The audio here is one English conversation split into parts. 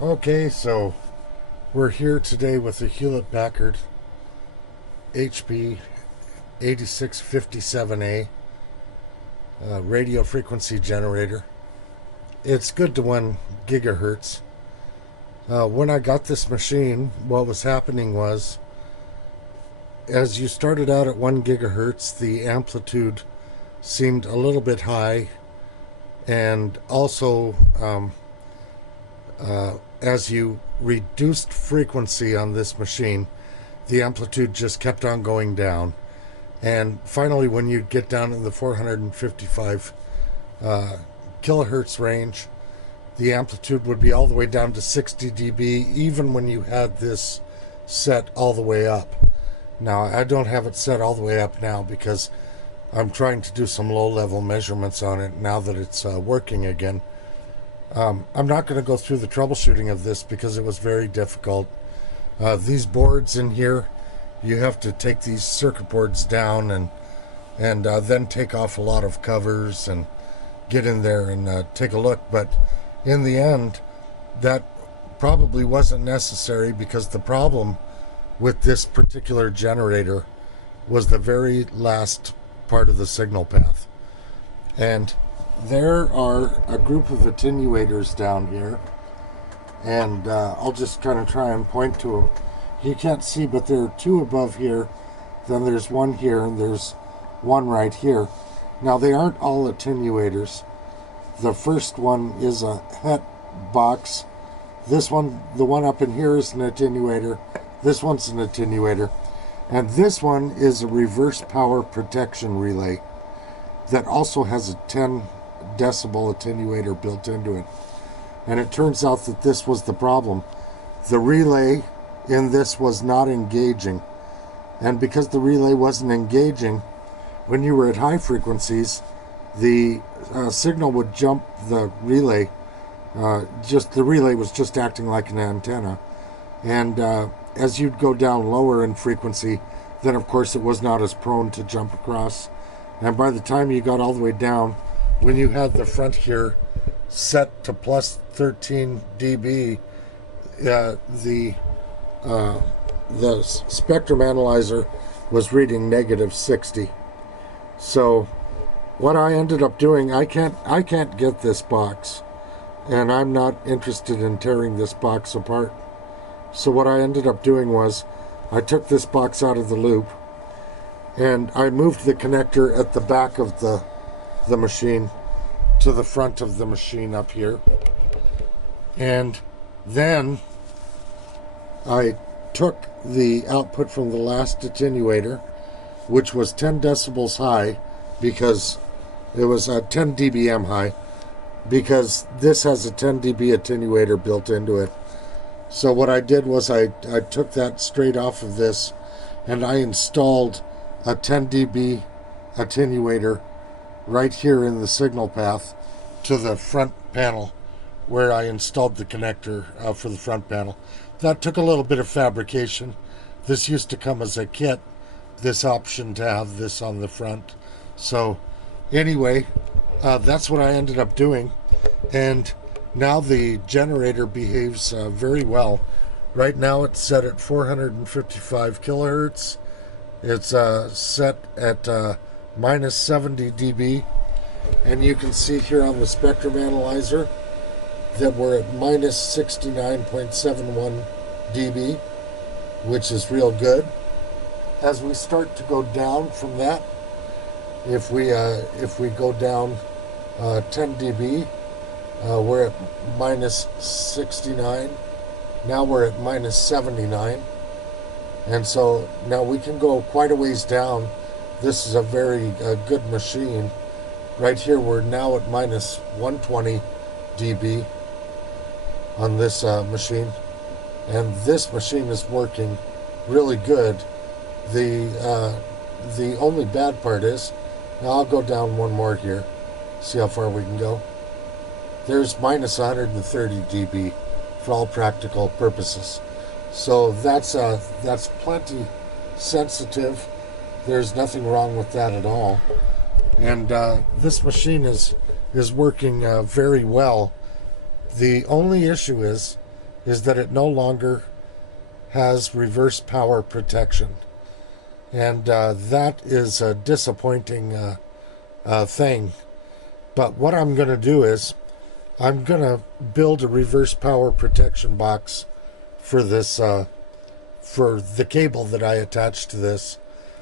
Okay, so we're here today with the Hewlett Packard HP 8657A radio frequency generator. It's good to 1 gigahertz. When I got this machine, what was happening was, as you started out at 1 gigahertz, the amplitude seemed a little bit high, and also as you reduced frequency on this machine, the amplitude just kept on going down. And finally, when you get down in the 455 kilohertz range, the amplitude would be all the way down to 60 dB, even when you had this set all the way up. Now, I don't have it set all the way up now because I'm trying to do some low-level measurements on it now that it's working again. I'm not going to go through the troubleshooting of this because it was very difficult. These boards in here, you have to take these circuit boards down and then take off a lot of covers and get in there and take a look. But in the end, that probably wasn't necessary because the problem with this particular generator was the very last part of the signal path. And there are a group of attenuators down here, and I'll just kind of try and point to them. You can't see, but there are 2 above here, then there's 1 here, and there's 1 right here. Now, they aren't all attenuators. The first one is a het box. This one, the one up in here, is an attenuator. This one's an attenuator. And this one is a reverse power protection relay that also has a 10 decibel attenuator built into it. And it turns out that this was the problem. The relay in this was not engaging. And because the relay wasn't engaging, when you were at high frequencies, the signal would jump the relay. The relay was just acting like an antenna. And as you'd go down lower in frequency, then of course it was not as prone to jump across. And by the time you got all the way down, when you had the front here set to plus 13 dB, the spectrum analyzer was reading negative 60. So what I ended up doing, I can't get this box, and I'm not interested in tearing this box apart. So what I ended up doing was I took this box out of the loop and I moved the connector at the back of the machine to the front of the machine up here. And then I took the output from the last attenuator, which was 10 decibels high because it was 10 dBm high, because this has a 10 dB attenuator built into it. So what I did was I took that straight off of this and I installed a 10 dB attenuator right here in the signal path to the front panel where I installed the connector for the front panel. That took a little bit of fabrication. This used to come as a kit, this option to have this on the front. So anyway, that's what I ended up doing. And now the generator behaves very well. Right now it's set at 455 kilohertz. It's set at minus 70 dB. And you can see here on the spectrum analyzer that we're at minus 69.71 dB, which is real good. As we start to go down from that, if we go down 10 dB, we're at minus 69. Now we're at minus 79. And so now we can go quite a ways down. This is a very good machine. Right here, we're now at minus 120 dB on this machine. And this machine is working really good. The only bad part is, now I'll go down one more here, see how far we can go. There's minus 130 dB for all practical purposes. So that's plenty sensitive. There's nothing wrong with that at all. And this machine is working very well. The only issue is is that it no longer has reverse power protection. And that is a disappointing thing. But what I'm going to do is I'm going to build a reverse power protection box for this, for the cable that I attach to this,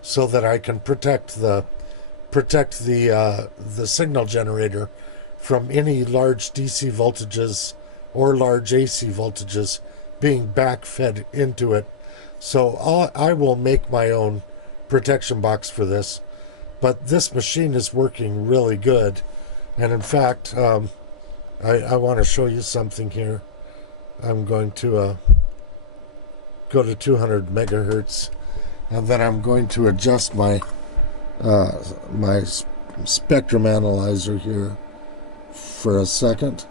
so that I can protect the signal generator from any large DC voltages or large AC voltages being backfed into it. So I will make my own protection box for this, but this machine is working really good. And in fact, I want to show you something here. I'm going to go to 200 megahertz, and then I'm going to adjust my my spectrum analyzer here for a second.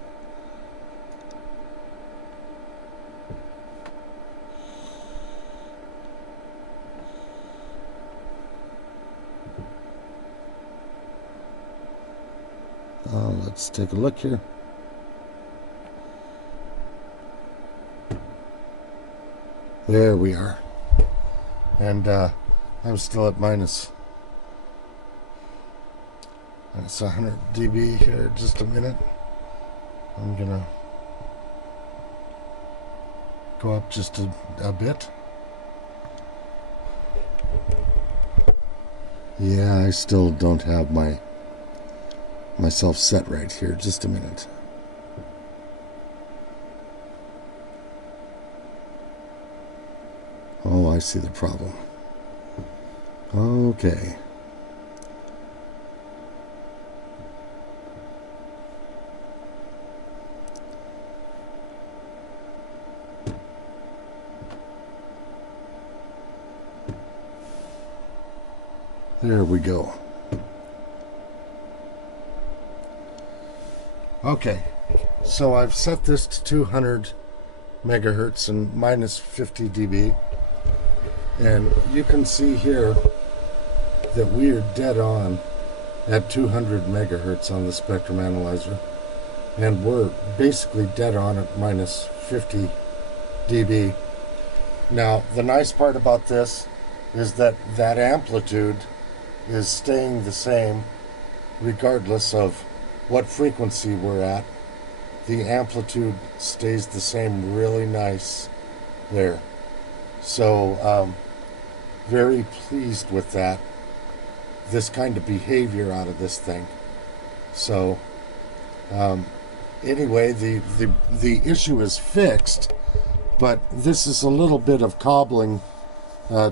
Let's take a look here. There we are. And I'm still at minus 100 dB here. Just a minute. I'm gonna go up just a bit. Yeah, I still don't have myself set right here. Just a minute. Oh, I see the problem. Okay. There we go. Okay, so I've set this to 200 megahertz and minus 50 dB. And you can see here that we are dead on at 200 megahertz on the spectrum analyzer. And we're basically dead on at minus 50 dB. Now, the nice part about this is that that amplitude is staying the same regardless of what frequency we're at. The amplitude stays the same, really nice there. So, very pleased with that, this kind of behavior out of this thing. So, anyway, the issue is fixed, but this is a little bit of cobbling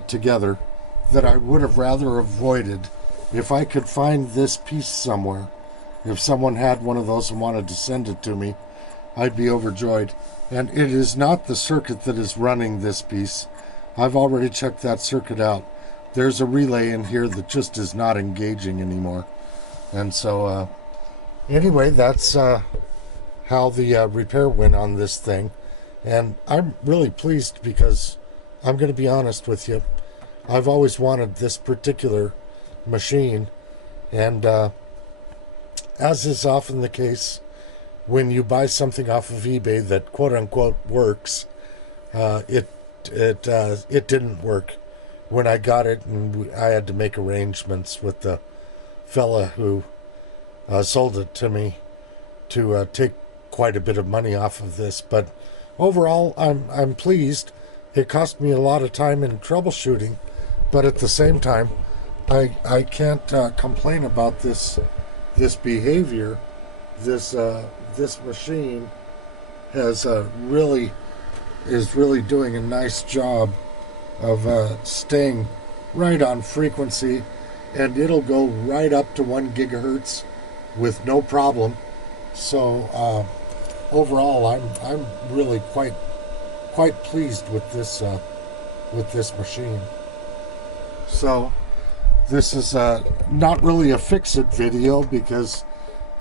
together that I would have rather avoided. If I could find this piece somewhere, if someone had one of those and wanted to send it to me, I'd be overjoyed. And it is not the circuit that is running this piece. I've already checked that circuit out. There's a relay in here that just is not engaging anymore. And so, anyway, that's how the repair went on this thing. And I'm really pleased because I'm going to be honest with you. I've always wanted this particular machine. And as is often the case, when you buy something off of eBay that quote-unquote works, it didn't work when I got it, and I had to make arrangements with the fella who sold it to me to take quite a bit of money off of this. But overall, I'm pleased. It cost me a lot of time in troubleshooting, but at the same time, I can't complain about this behavior. This machine is really doing a nice job of staying right on frequency, and it'll go right up to 1 gigahertz with no problem. So overall, I'm really quite pleased with this machine. So this is not really a fix-it video because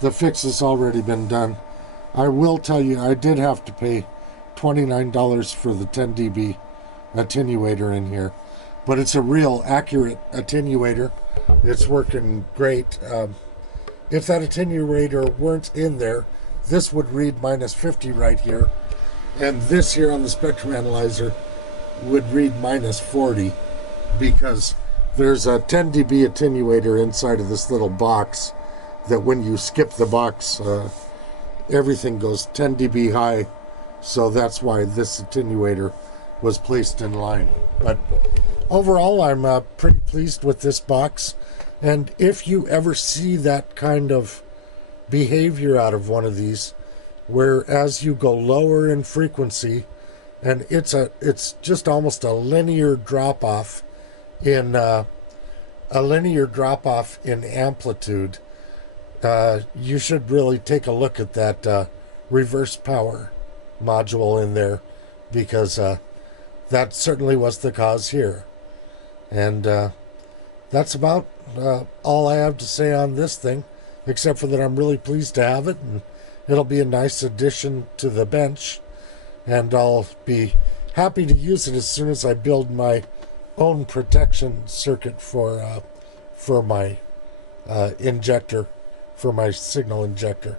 the fix has already been done. I will tell you, I did have to pay $29 for the 10 dB attenuator in here, but it's a real accurate attenuator. It's working great. If that attenuator weren't in there, this would read minus 50 right here, And this here on the spectrum analyzer would read minus 40 because there's a 10 dB attenuator inside of this little box that when you skip the box, everything goes 10 dB high. So that's why this attenuator was placed in line. But overall, I'm pretty pleased with this box. And if you ever see that kind of behavior out of one of these, where as you go lower in frequency, and it's just almost a linear drop off in amplitude, you should really take a look at that reverse power module in there, because that certainly was the cause here. And that's about all I have to say on this thing, except for that I'm really pleased to have it, and it'll be a nice addition to the bench, and I'll be happy to use it as soon as I build my own protection circuit for my injector, for my signal injector.